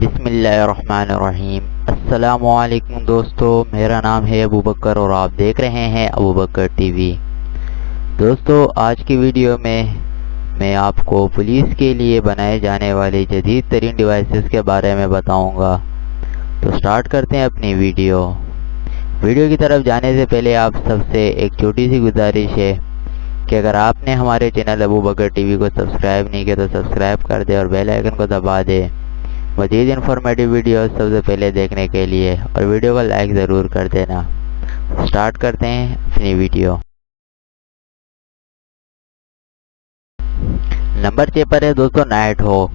بسم اللہ الرحمن الرحیم۔ السلام علیکم دوستو، میرا نام ہے ابو بکر اور آپ دیکھ رہے ہیں ابو بکر ٹی وی۔ دوستو، آج کی ویڈیو میں آپ کو پولیس کے لیے بنائے جانے والے جدید ترین ڈیوائسز کے بارے میں بتاؤں گا۔ تو سٹارٹ کرتے ہیں اپنی ویڈیو کی طرف جانے سے پہلے آپ سب سے ایک چھوٹی سی گزارش ہے کہ اگر آپ نے ہمارے چینل ابو بکر ٹی وی کو سبسکرائب نہیں کیا تو سبسکرائب کر دے اور بیل آئیکن کو دبا دے مزید انفارمیٹیو ویڈیوز سب سے پہلے دیکھنے کے لیے، اور ویڈیو کو لائک ضرور کر دینا۔ سٹارٹ کرتے ہیں اپنی ویڈیو۔ نمبر 6 پر ہے دوستو نائٹ ہوک۔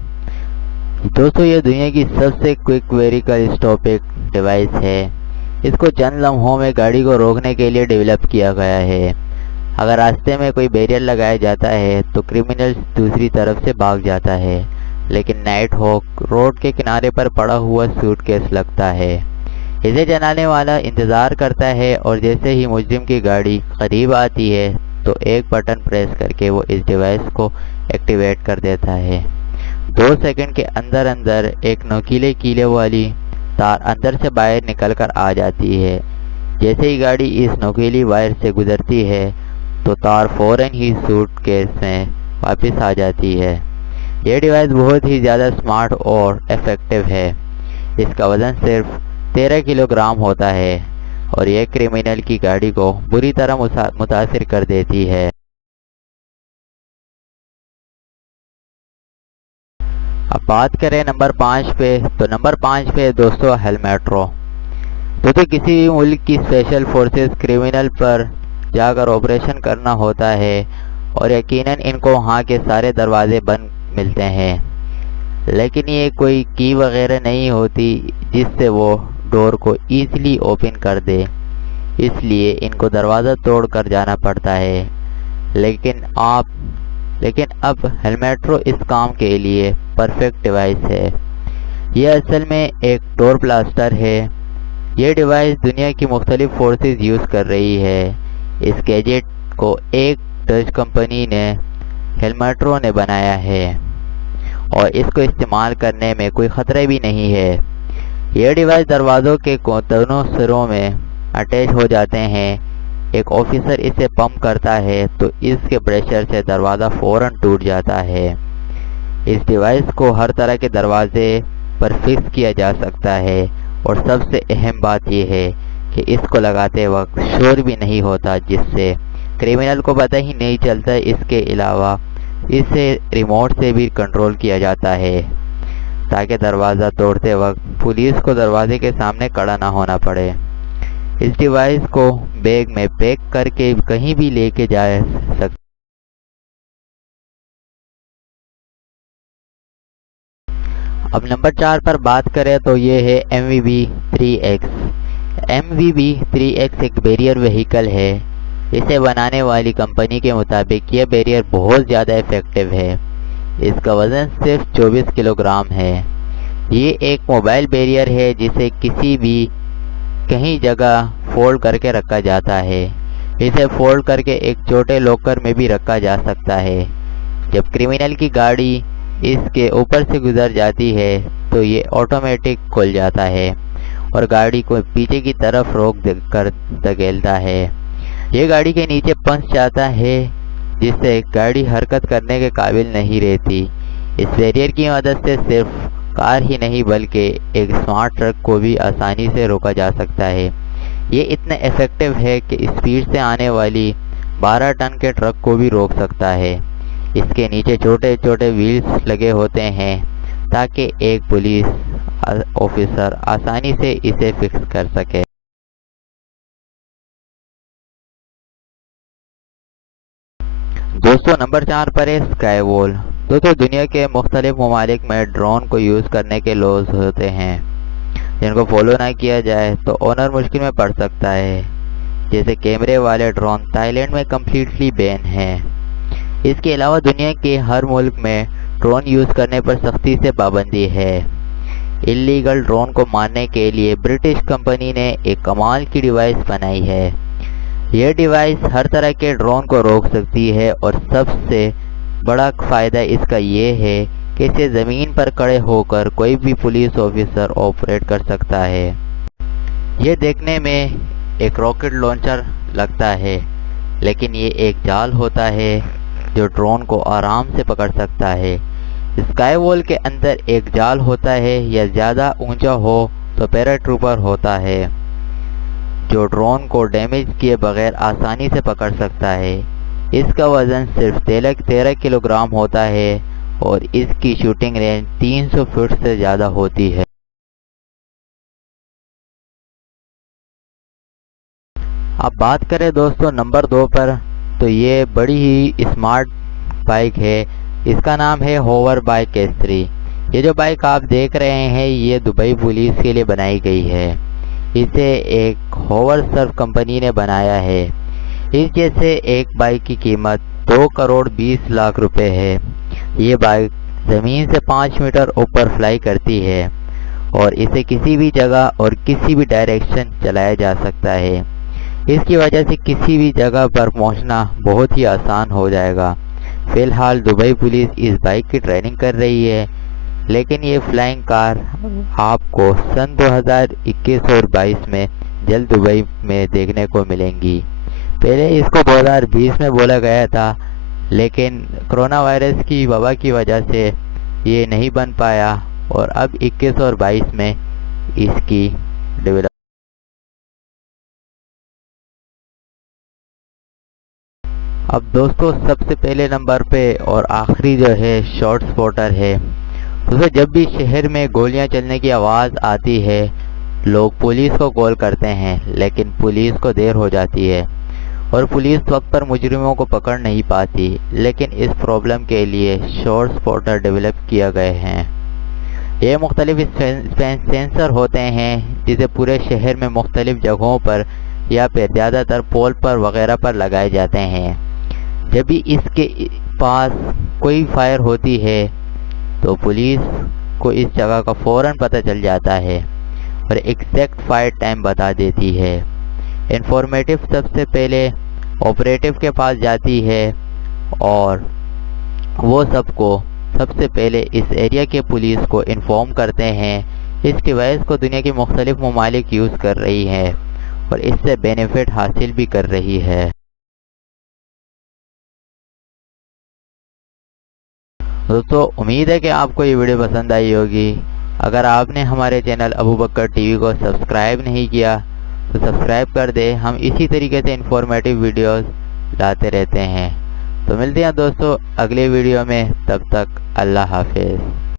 دوستو، یہ دنیا کی سب سے کوئک ویریکل اسٹاپنگ ڈیوائس ہے۔ اس کو چند لمحوں میں گاڑی کو روکنے کے لیے ڈیولپ کیا گیا ہے۔ اگر راستے میں کوئی بیریئر لگایا جاتا ہے تو کرمنل دوسری طرف سے بھاگ جاتا ہے، لیکن نائٹ ہوک روڈ کے کنارے پر پڑا ہوا سوٹ کیس لگتا ہے۔ اسے چلانے والا انتظار کرتا ہے اور جیسے ہی مجرم کی گاڑی قریب آتی ہے تو ایک بٹن پریس کر کے وہ اس ڈیوائس کو ایکٹیویٹ کر دیتا ہے۔ 2 سیکنڈ کے اندر ایک نوکیلے کیلے والی تار اندر سے باہر نکل کر آ جاتی ہے۔ جیسے ہی گاڑی اس نوکیلی وائر سے گزرتی ہے تو تار فوراً ہی سوٹ کیس میں واپس آ جاتی ہے۔ یہ ڈیوائس بہت ہی زیادہ سمارٹ اور ایفیکٹو ہے۔ اس کا وزن صرف 13 کلو گرام ہوتا ہے اور یہ کرمنل کی گاڑی کو بری طرح متاثر کر دیتی ہے۔ اب بات کریں نمبر 5 پہ، تو نمبر 5 پہ دوستو ہیلمیٹرو۔ تو کسی بھی ملک کی اسپیشل فورسز کرمنل پر جا کر آپریشن کرنا ہوتا ہے اور یقیناً ان کو وہاں کے سارے دروازے بند ملتے ہیں، لیکن یہ کوئی کی وغیرہ نہیں ہوتی جس سے وہ ڈور کو ایزیلی اوپن کر دے، اس لیے ان کو دروازہ توڑ کر جانا پڑتا ہے۔ لیکن اب ہیلمیٹرو اس کام کے لیے پرفیکٹ ڈیوائس ہے۔ یہ اصل میں ایک ڈور بلاسٹر ہے۔ یہ ڈیوائس دنیا کی مختلف فورسز یوز کر رہی ہے۔ اس گیجٹ کو ایک ڈچ کمپنی ہیلمیٹرو نے بنایا ہے اور اس کو استعمال کرنے میں کوئی خطرہ بھی نہیں ہے۔ یہ ڈیوائس دروازوں کے دونوں سروں میں اٹیچ ہو جاتے ہیں۔ ایک آفیسر اسے پمپ کرتا ہے تو اس کے پریشر سے دروازہ فوراً ٹوٹ جاتا ہے۔ اس ڈیوائس کو ہر طرح کے دروازے پر فکس کیا جا سکتا ہے اور سب سے اہم بات یہ ہے کہ اس کو لگاتے وقت شور بھی نہیں ہوتا، جس سے کرمنل کو پتہ ہی نہیں چلتا۔ اس کے علاوہ اسے ریموٹ سے بھی کنٹرول کیا جاتا ہے تاکہ دروازہ توڑتے وقت پولیس کو دروازے کے سامنے کھڑا نہ ہونا پڑے۔ اس ڈیوائس کو بیگ میں پیک کر کے کہیں بھی لے کے جا سکتے۔ اب نمبر 4 پر بات کریں تو یہ ہے MVB-3X۔ MVB-3X ایک بیریئر وہیکل ہے۔ اسے بنانے والی کمپنی کے مطابق یہ بیریئر بہت زیادہ ایفیکٹو ہے۔ اس کا وزن صرف 24 کلو گرام ہے۔ یہ ایک موبائل بیریئر ہے جسے کہیں جگہ فولڈ کر کے رکھا جاتا ہے۔ اسے فولڈ کر کے ایک چھوٹے لاکر میں بھی رکھا جا سکتا ہے۔ جب کرمنل کی گاڑی اس کے اوپر سے گزر جاتی ہے تو یہ آٹومیٹک کھل جاتا ہے اور گاڑی کو پیچھے کی طرف روک کر دھکیلتا ہے۔ یہ گاڑی کے نیچے پھنس جاتا ہے جس سے گاڑی حرکت کرنے کے قابل نہیں رہتی۔ اس بیریئر کی مدد سے صرف کار ہی نہیں بلکہ ایک اسمارٹ ٹرک کو بھی آسانی سے روکا جا سکتا ہے۔ یہ اتنا ایفیکٹو ہے کہ اسپیڈ سے آنے والی 12 ٹن کے ٹرک کو بھی روک سکتا ہے۔ اس کے نیچے چھوٹے چھوٹے ویلز لگے ہوتے ہیں تاکہ ایک پولیس آفیسر آسانی سے اسے فکس کر سکے۔ دوستو نمبر 4 پر ہے اسکائی وال۔ دوستو دنیا کے مختلف ممالک میں ڈرون کو یوز کرنے کے لاز ہوتے ہیں جن کو فالو نہ کیا جائے تو اونر مشکل میں پڑ سکتا ہے۔ جیسے کیمرے والے ڈرون تائی لینڈ میں کمپلیٹلی بین ہیں۔ اس کے علاوہ دنیا کے ہر ملک میں ڈرون یوز کرنے پر سختی سے پابندی ہے۔ اللیگل ڈرون کو مارنے کے لیے برٹش کمپنی نے ایک کمال کی ڈیوائس بنائی ہے۔ یہ ڈیوائس ہر طرح کے ڈرون کو روک سکتی ہے اور سب سے بڑا فائدہ اس کا یہ ہے کہ کہ اسے زمین پر کھڑے ہو کر کوئی بھی پولیس آفیسر آپریٹ کر سکتا ہے۔ یہ دیکھنے میں ایک راکٹ لانچر لگتا ہے، لیکن یہ ایک جال ہوتا ہے جو ڈرون کو آرام سے پکڑ سکتا ہے۔ اسکائی وال کے اندر ایک جال ہوتا ہے یا زیادہ اونچا ہو تو پیرا ٹروپر ہوتا ہے جو ڈرون کو ڈیمیج کیے بغیر آسانی سے پکڑ سکتا ہے۔ اس کا وزن صرف 13 کلو گرام ہوتا ہے اور اس کی شوٹنگ رینج 300 فٹ سے زیادہ ہوتی ہے۔ اب بات کریں دوستو نمبر 2 پر، تو یہ بڑی ہی اسمارٹ بائک ہے۔ اس کا نام ہے ہوور بائک S3۔ یہ جو بائک آپ دیکھ رہے ہیں یہ دبئی پولیس کے لیے بنائی گئی ہے۔ اسے ایک ہوور سرف کمپنی نے بنایا ہے۔ اس جیسے ایک بائک کی قیمت 2 کروڑ 20 لاکھ روپے ہے۔ یہ بائک زمین سے 5 میٹر اوپر فلائی کرتی ہے اور اسے کسی بھی جگہ اور کسی بھی ڈائریکشن چلایا جا سکتا ہے۔ اس کی وجہ سے کسی بھی جگہ پر پہنچنا بہت ہی آسان ہو جائے گا۔ فی الحال دبئی پولیس اس بائک کی ٹریننگ کر رہی ہے، لیکن یہ فلائنگ کار آپ کو سن 2021 اور 22 میں جلد دبئی میں دیکھنے کو ملیں گی۔ پہلے اس کو 2020 میں بولا گیا تھا، لیکن کرونا وائرس کی وبا کی وجہ سے یہ نہیں بن پایا اور اب 21 اور 22 میں اس کی ڈیولپ۔ اب دوستو سب سے پہلے نمبر پہ اور آخری جو ہے شارٹ سپوٹر ہے۔ دوستو جب بھی شہر میں گولیاں چلنے کی آواز آتی ہے لوگ پولیس کو کال کرتے ہیں، لیکن پولیس کو دیر ہو جاتی ہے اور پولیس وقت پر مجرموں کو پکڑ نہیں پاتی۔ لیکن اس پرابلم کے لیے شارٹ سپوٹر ڈیولپ کیا گئے ہیں۔ یہ مختلف سینسر ہوتے ہیں جسے پورے شہر میں مختلف جگہوں پر یا پھر زیادہ تر پول پر وغیرہ پر لگائے جاتے ہیں۔ جب بھی اس کے پاس کوئی فائر ہوتی ہے تو پولیس کو اس جگہ کا فوراً پتہ چل جاتا ہے اور ایگزیکٹ فائر ٹائم بتا دیتی ہے۔ انفارمیٹو سب سے پہلے آپریٹو کے پاس جاتی ہے اور وہ سب سے پہلے اس ایریا کے پولیس کو انفارم کرتے ہیں۔ اس ڈیوائس کو دنیا کی مختلف ممالک یوز کر رہی ہیں اور اس سے بینیفٹ حاصل بھی کر رہی ہے۔ دوستو امید ہے کہ آپ کو یہ ویڈیو پسند آئی ہوگی۔ اگر آپ نے ہمارے چینل ابوبکر ٹی وی کو سبسکرائب نہیں کیا تو سبسکرائب کر دیں۔ ہم اسی طریقے سے انفارمیٹیو ویڈیوز لاتے رہتے ہیں۔ تو ملتے ہیں دوستو اگلے ویڈیو میں، تب تک اللہ حافظ۔